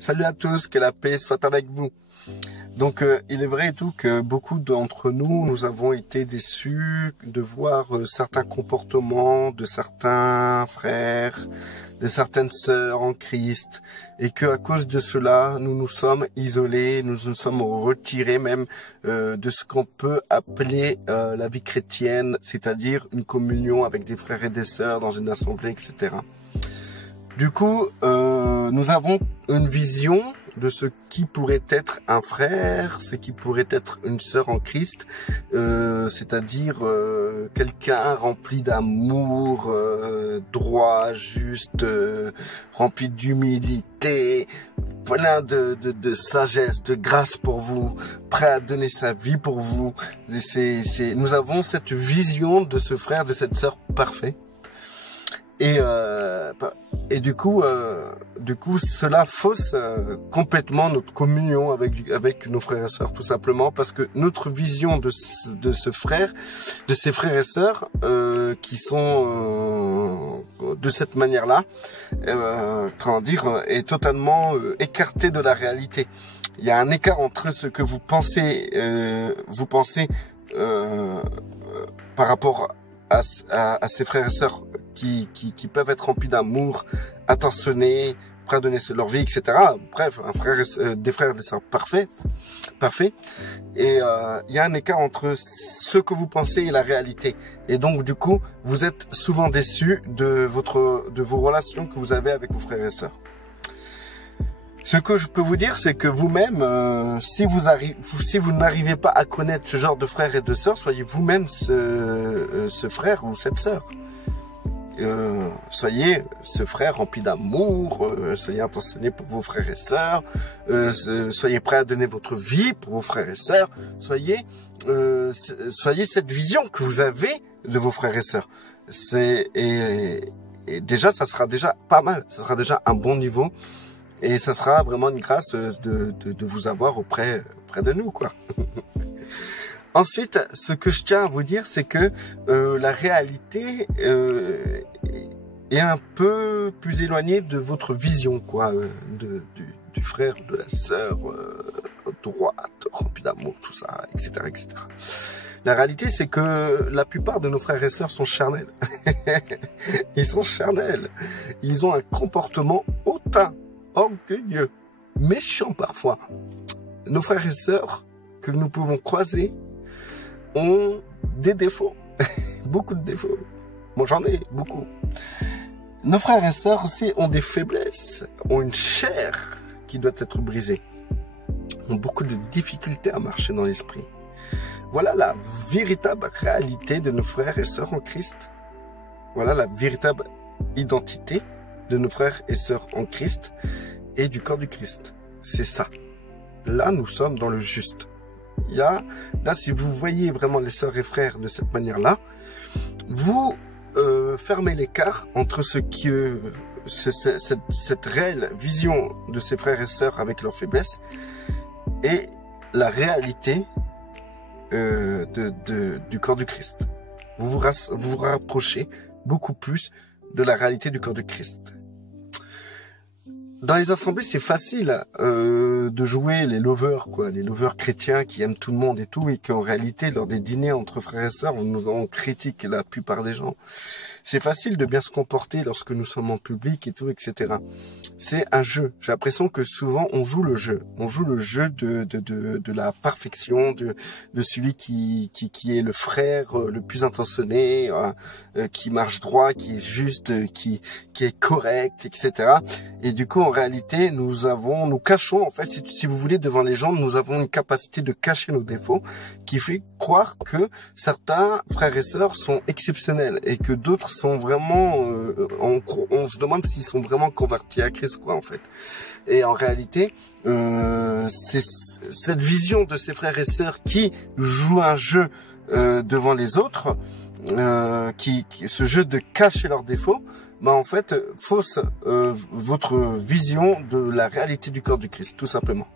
Salut à tous, que la paix soit avec vous. Donc il est vrai et tout que beaucoup d'entre nous avons été déçus de voir certains comportements de certains frères, de certaines sœurs en Christ, et que à cause de cela, nous nous sommes isolés, nous nous sommes retirés même de ce qu'on peut appeler la vie chrétienne, c'est-à-dire une communion avec des frères et des sœurs dans une assemblée, etc. Du coup, nous avons une vision de ce qui pourrait être un frère, ce qui pourrait être une sœur en Christ, c'est-à-dire quelqu'un rempli d'amour, droit, juste, rempli d'humilité, plein de sagesse, de grâce pour vous, prêt à donner sa vie pour vous. Nous avons cette vision de ce frère, de cette sœur parfait. Et du coup, cela fausse complètement notre communion avec nos frères et sœurs, tout simplement parce que notre vision de ce frère, de ces frères et sœurs qui sont de cette manière-là, est totalement écartée de la réalité. Il y a un écart entre ce que vous pensez par rapport à ces frères et sœurs qui peuvent être remplis d'amour, attentionnés, prêts à donner leur vie, etc. Bref, des frères et des sœurs parfaits. Et il y a un écart entre ce que vous pensez et la réalité. Et donc, du coup, vous êtes souvent déçus de vos relations que vous avez avec vos frères et sœurs. Ce que je peux vous dire, c'est que vous-même, si vous n'arrivez pas à connaître ce genre de frères et de sœurs, soyez vous-même ce frère ou cette sœur. Soyez ce frère rempli d'amour, soyez intentionné pour vos frères et sœurs, soyez prêt à donner votre vie pour vos frères et sœurs, soyez cette vision que vous avez de vos frères et sœurs. Et déjà, ça sera déjà pas mal, ça sera déjà un bon niveau. Et ça sera vraiment une grâce de vous avoir auprès de nous, quoi. Ensuite, ce que je tiens à vous dire, c'est que la réalité est un peu plus éloignée de votre vision, quoi, du frère, de la sœur, droite, rempli d'amour, tout ça, etc., etc. La réalité, c'est que la plupart de nos frères et sœurs sont charnels. Ils sont charnels. Ils ont un comportement hautain, orgueilleux, méchant parfois. Nos frères et sœurs que nous pouvons croiser ont des défauts, beaucoup de défauts. Moi j'en ai beaucoup. Nos frères et sœurs aussi ont des faiblesses, ont une chair qui doit être brisée, ont beaucoup de difficultés à marcher dans l'esprit. Voilà la véritable réalité de nos frères et sœurs en Christ. Voilà la véritable identité de nos frères et sœurs en Christ et du corps du Christ. C'est ça. Là, nous sommes dans le juste. Là, si vous voyez vraiment les sœurs et frères de cette manière-là, vous fermez l'écart entre cette réelle vision de ces frères et sœurs avec leurs faiblesses et la réalité du corps du Christ. Vous vous rapprochez beaucoup plus de la réalité du corps du Christ. Dans les assemblées, c'est facile de jouer les lovers, quoi, les lovers chrétiens qui aiment tout le monde et tout, et qu'en réalité, lors des dîners entre frères et sœurs, on critique la plupart des gens. C'est facile de bien se comporter lorsque nous sommes en public et tout, etc. C'est un jeu. J'ai l'impression que souvent on joue le jeu. On joue le jeu de la perfection, de celui qui est le frère le plus intentionné, qui marche droit, qui est juste, qui est correct, etc. Et du coup, en réalité, nous cachons, en fait, si vous voulez, devant les gens, nous avons une capacité de cacher nos défauts qui fait croire que certains frères et sœurs sont exceptionnels et que d'autres sont vraiment, on se demande s'ils sont vraiment convertis à Christ, quoi, en fait. Et en réalité, c'est cette vision de ces frères et sœurs qui jouent un jeu devant les autres, ce jeu de cacher leurs défauts, en fait, fausse votre vision de la réalité du corps du Christ, tout simplement.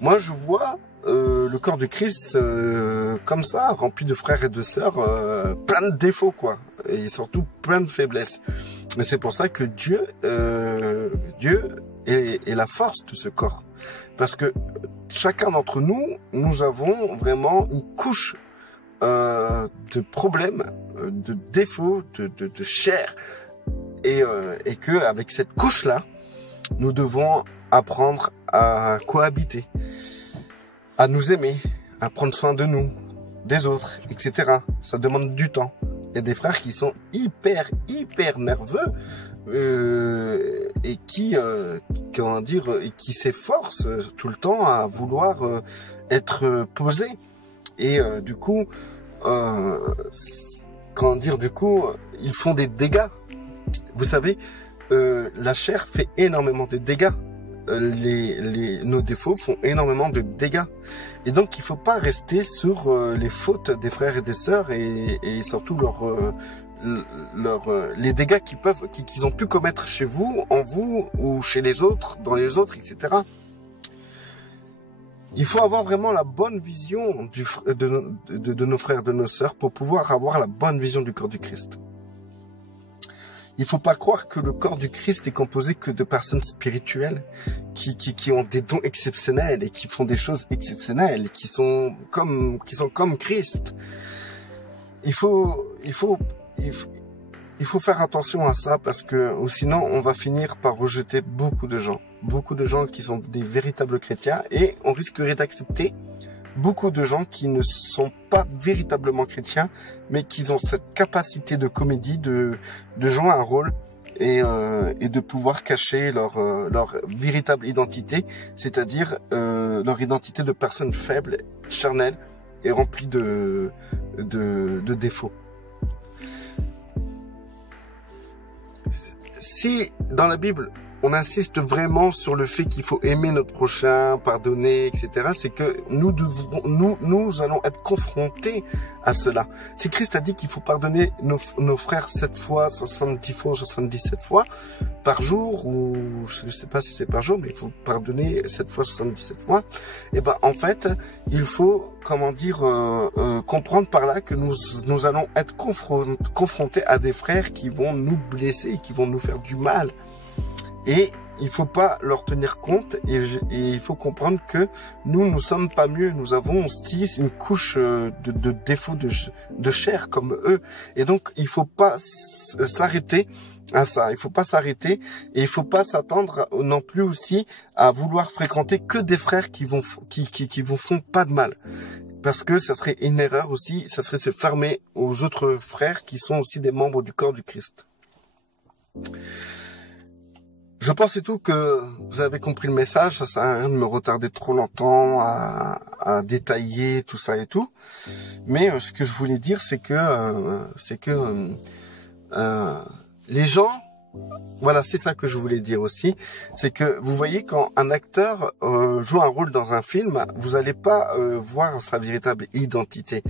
Moi, je vois le corps du Christ comme ça, rempli de frères et de sœurs, plein de défauts, quoi, et surtout plein de faiblesses. Mais c'est pour ça que Dieu et la force de ce corps. Parce que chacun d'entre nous, nous avons vraiment une couche de problèmes, de défauts, de chair, et que avec cette couche-là, nous devons apprendre à cohabiter, à nous aimer, à prendre soin de nous, des autres, etc. Ça demande du temps. Il y a des frères qui sont hyper nerveux et qui s'efforcent tout le temps à vouloir être posés. Et du coup, ils font des dégâts. Vous savez, la chair fait énormément de dégâts. Nos défauts font énormément de dégâts. Et donc, il faut pas rester sur les fautes des frères et des sœurs et surtout les dégâts qu'ils ont pu commettre chez vous, en vous ou chez les autres, dans les autres, etc. Il faut avoir vraiment la bonne vision de nos frères, de nos sœurs pour pouvoir avoir la bonne vision du corps du Christ. Il faut pas croire que le corps du Christ est composé que de personnes spirituelles qui ont des dons exceptionnels et qui font des choses exceptionnelles, qui sont comme Christ. Il faut faire attention à ça parce que sinon on va finir par rejeter beaucoup de gens qui sont des véritables chrétiens, et on risquerait d'accepter beaucoup de gens qui ne sont pas véritablement chrétiens, mais qui ont cette capacité de comédie, de jouer un rôle et de pouvoir cacher leur véritable identité, c'est-à-dire leur identité de personnes faibles, charnelles et remplies de défauts. Si dans la Bible on insiste vraiment sur le fait qu'il faut aimer notre prochain, pardonner, etc., c'est que nous allons être confrontés à cela. Si Christ a dit qu'il faut pardonner nos frères 7 fois, 70 fois, 77 fois par jour, ou je ne sais pas si c'est par jour, mais il faut pardonner 7 fois, 77 fois, et ben en fait, il faut, comprendre par là que nous allons être confrontés à des frères qui vont nous blesser, qui vont nous faire du mal. Et il faut pas leur tenir compte, et il faut comprendre que nous ne sommes pas mieux. Nous avons aussi une couche de défauts de chair comme eux. Et donc, il faut pas s'arrêter à ça. Il faut pas s'arrêter, et il faut pas s'attendre non plus aussi à vouloir fréquenter que des frères qui vous font pas de mal. Parce que ça serait une erreur aussi, ça serait se fermer aux autres frères qui sont aussi des membres du corps du Christ. Je pense c'est tout que vous avez compris le message. Ça sert à rien de me retarder trop longtemps à détailler tout ça et tout. Mais ce que je voulais dire, c'est que les gens, voilà, c'est ça que je voulais dire aussi, c'est que vous voyez, quand un acteur joue un rôle dans un film, vous n'allez pas voir sa véritable identité.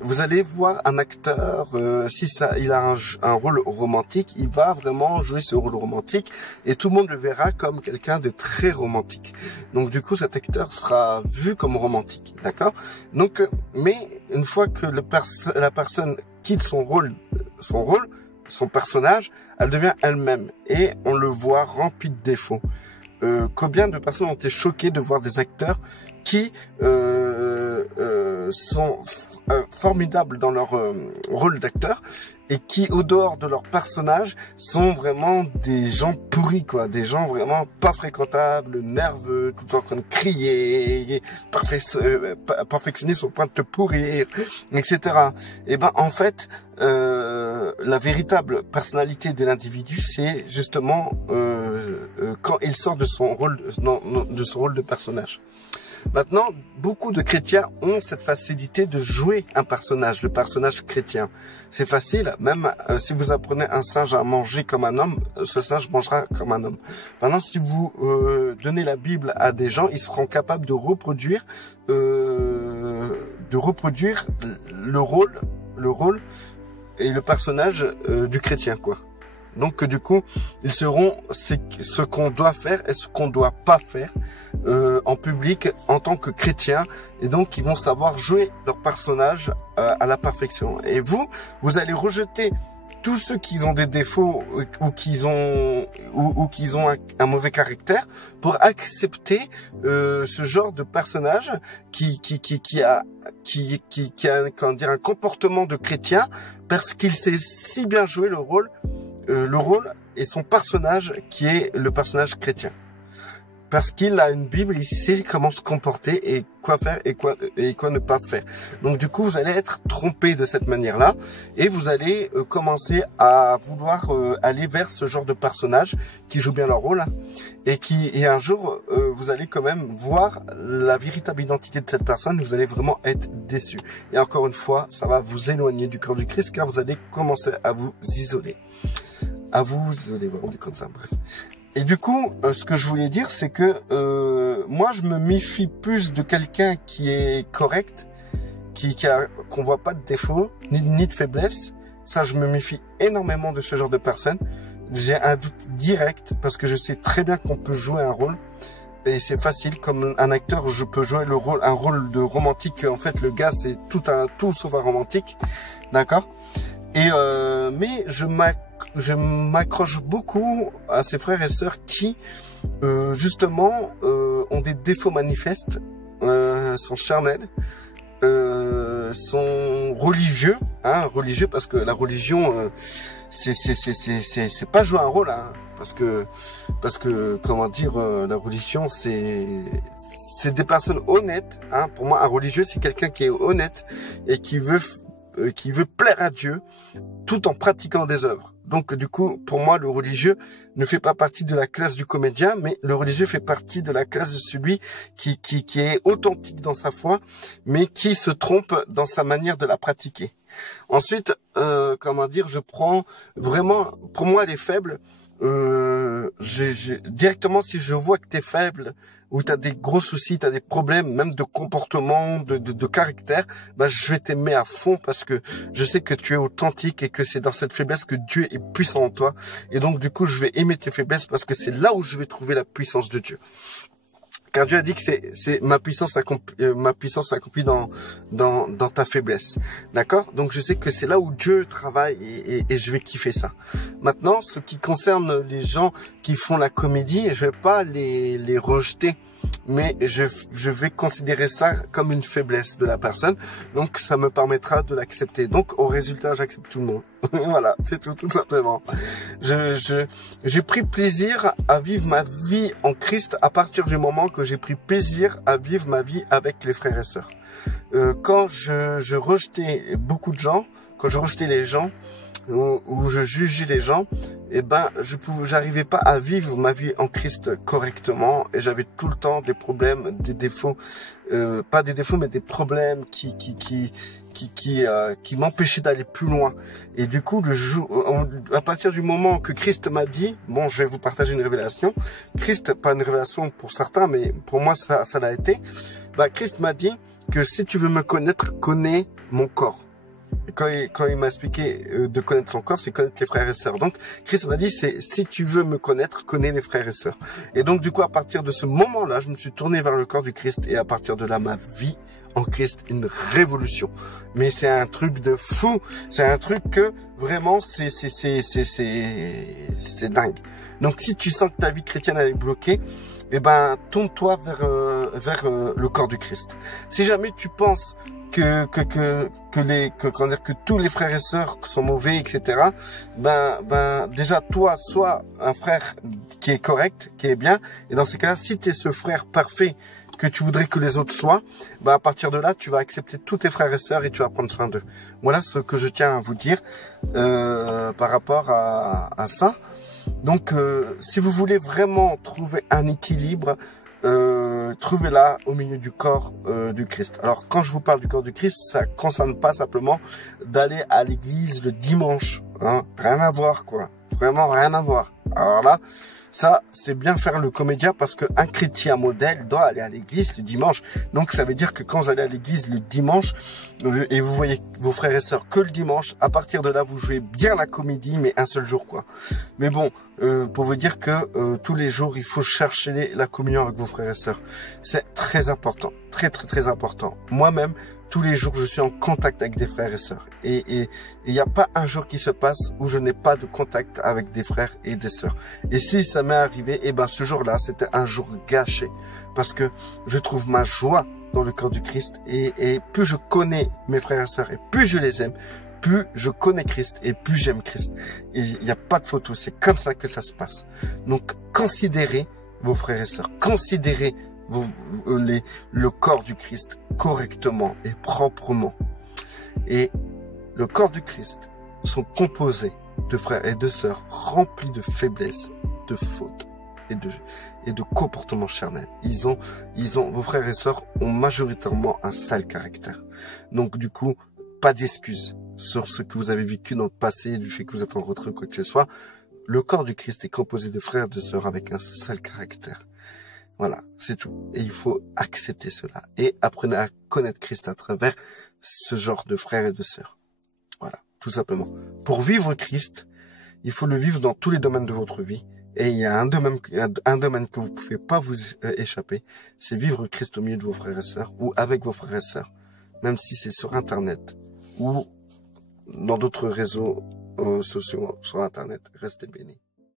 Vous allez voir un acteur, il a un rôle romantique, il va vraiment jouer ce rôle romantique, et tout le monde le verra comme quelqu'un de très romantique. Donc du coup, cet acteur sera vu comme romantique, d'accord? Donc, mais une fois que la personne quitte son personnage, elle devient elle-même, et on le voit rempli de défauts. Combien de personnes ont été choquées de voir des acteurs qui sont formidables dans leur rôle d'acteur, et qui, au dehors de leur personnage, sont vraiment des gens pourris, quoi, des gens vraiment pas fréquentables, nerveux, tout le temps en train de crier, perfectionnistes au point de te pourrir, etc. Et ben, en fait, la véritable personnalité de l'individu, c'est justement quand il sort de son rôle de personnage. Maintenant, beaucoup de chrétiens ont cette facilité de jouer un personnage, le personnage chrétien. C'est facile, même si vous apprenez un singe à manger comme un homme, ce singe mangera comme un homme. Maintenant, si vous donnez la Bible à des gens, ils seront capables de reproduire le rôle et le personnage du chrétien, quoi. Donc du coup, ils sauront ce qu'on doit faire et ce qu'on doit pas faire en public en tant que chrétien, et donc ils vont savoir jouer leur personnage à la perfection. Et vous allez rejeter tous ceux qui ont des défauts ou qui ont un mauvais caractère pour accepter ce genre de personnage qui a comment dire, un comportement de chrétien parce qu'il sait si bien jouer le rôle et son personnage qui est le personnage chrétien. Parce qu'il a une Bible, il sait comment se comporter et quoi faire et quoi ne pas faire. Donc du coup, vous allez être trompé de cette manière-là et vous allez commencer à vouloir aller vers ce genre de personnage qui joue bien leur rôle et un jour, vous allez quand même voir la véritable identité de cette personne. Vous allez vraiment être déçu. Et encore une fois, ça va vous éloigner du cœur du Christ car vous allez commencer à vous isoler. Vous rendez compte ça, bref. Et du coup, ce que je voulais dire, c'est que moi, je me méfie plus de quelqu'un qui est correct, qu'on voit pas de défaut, ni de faiblesse. Ça, je me méfie énormément de ce genre de personnes. J'ai un doute direct parce que je sais très bien qu'on peut jouer un rôle. Et c'est facile, comme un acteur, je peux jouer un rôle de romantique. En fait, le gars, c'est tout sauf un romantique. D'accord? Et mais je m'accroche beaucoup à ces frères et sœurs qui justement ont des défauts manifestes, sont charnels, sont religieux, religieux parce que la religion c'est pas jouer un rôle, parce que comment dire, la religion c'est des personnes honnêtes, pour moi un religieux c'est quelqu'un qui est honnête et qui veut plaire à Dieu tout en pratiquant des œuvres. Donc du coup, pour moi, le religieux ne fait pas partie de la classe du comédien, mais le religieux fait partie de la classe de celui qui est authentique dans sa foi, mais qui se trompe dans sa manière de la pratiquer. Ensuite, comment dire, je prends vraiment, pour moi, les faibles, directement, si je vois que t'es faible, ou t'as des gros soucis, t'as des problèmes, même de comportement, de caractère, je vais t'aimer à fond parce que je sais que tu es authentique et que c'est dans cette faiblesse que Dieu est puissant en toi. Et donc, du coup, je vais aimer tes faiblesses parce que c'est là où je vais trouver la puissance de Dieu. Car Dieu a dit que c'est ma puissance s'accomplit dans ta faiblesse. D'accord? Donc je sais que c'est là où Dieu travaille et je vais kiffer ça. Maintenant, ce qui concerne les gens qui font la comédie, je vais pas les rejeter, mais je vais considérer ça comme une faiblesse de la personne. Donc ça me permettra de l'accepter. Donc au résultat, j'accepte tout le monde. Voilà, c'est tout simplement. J'ai pris plaisir à vivre ma vie en Christ à partir du moment que j'ai pris plaisir à vivre ma vie avec les frères et sœurs. Quand je rejetais beaucoup de gens, quand je rejetais les gens, où je jugeais les gens, j'arrivais pas à vivre ma vie en Christ correctement et j'avais tout le temps des problèmes, des défauts, pas des défauts mais des problèmes qui m'empêchaient d'aller plus loin. Et du coup, à partir du moment que Christ m'a dit, bon, je vais vous partager une révélation. Christ, pas une révélation pour certains, mais pour moi ça l'a été. Christ m'a dit que si tu veux me connaître, connais mon corps. Quand il m'a expliqué de connaître son corps, c'est connaître les frères et sœurs. Donc, Christ m'a dit, c'est si tu veux me connaître, connais les frères et sœurs. Et donc, du coup, à partir de ce moment-là, je me suis tourné vers le corps du Christ. Et à partir de là, ma vie en Christ, une révolution. Mais c'est un truc de fou. C'est un truc que, vraiment, c'est dingue. Donc, si tu sens que ta vie chrétienne elle est bloquée, tourne-toi vers le corps du Christ. Si jamais tu penses que tous les frères et sœurs sont mauvais, etc. Déjà toi, sois un frère qui est correct, qui est bien. Et dans ces cas-là, si tu es ce frère parfait que tu voudrais que les autres soient, à partir de là, tu vas accepter tous tes frères et sœurs et tu vas prendre soin d'eux. Voilà ce que je tiens à vous dire par rapport à ça. Donc, si vous voulez vraiment trouver un équilibre, trouvez-la au milieu du corps du Christ. Alors quand je vous parle du corps du Christ, ça concerne pas simplement d'aller à l'église le dimanche, rien à voir quoi, vraiment rien à voir. Alors là, ça c'est bien faire le comédien parce qu'un chrétien modèle doit aller à l'église le dimanche. Donc ça veut dire que quand vous allez à l'église le dimanche et vous voyez vos frères et sœurs que le dimanche, à partir de là vous jouez bien la comédie mais un seul jour quoi. Mais bon, pour vous dire que tous les jours il faut chercher la communion avec vos frères et sœurs. C'est très important. très très très important. Moi-même, tous les jours, je suis en contact avec des frères et sœurs. Et il n'y a pas un jour qui se passe où je n'ai pas de contact avec des frères et des sœurs. Et si ça m'est arrivé, eh ben ce jour-là, c'était un jour gâché. Parce que je trouve ma joie dans le corps du Christ. Et plus je connais mes frères et sœurs et plus je les aime, plus je connais Christ et plus j'aime Christ. Et il n'y a pas de photo, c'est comme ça que ça se passe. Donc, considérez vos frères et sœurs, considérez le corps du Christ correctement et proprement. Et le corps du Christ sont composés de frères et de sœurs remplis de faiblesses, de fautes et de comportements charnels. Vos frères et sœurs ont majoritairement un sale caractère. Donc du coup, pas d'excuses sur ce que vous avez vécu dans le passé, du fait que vous êtes en retrait ou quoi que ce soit. Le corps du Christ est composé de frères et de sœurs avec un sale caractère. Voilà, c'est tout. Et il faut accepter cela. Et apprenez à connaître Christ à travers ce genre de frères et de sœurs. Voilà, tout simplement. Pour vivre Christ, il faut le vivre dans tous les domaines de votre vie. Et il y a un domaine que vous ne pouvez pas vous échapper. C'est vivre Christ au milieu de vos frères et sœurs ou avec vos frères et sœurs. Même si c'est sur Internet ou dans d'autres réseaux sociaux sur Internet. Restez bénis.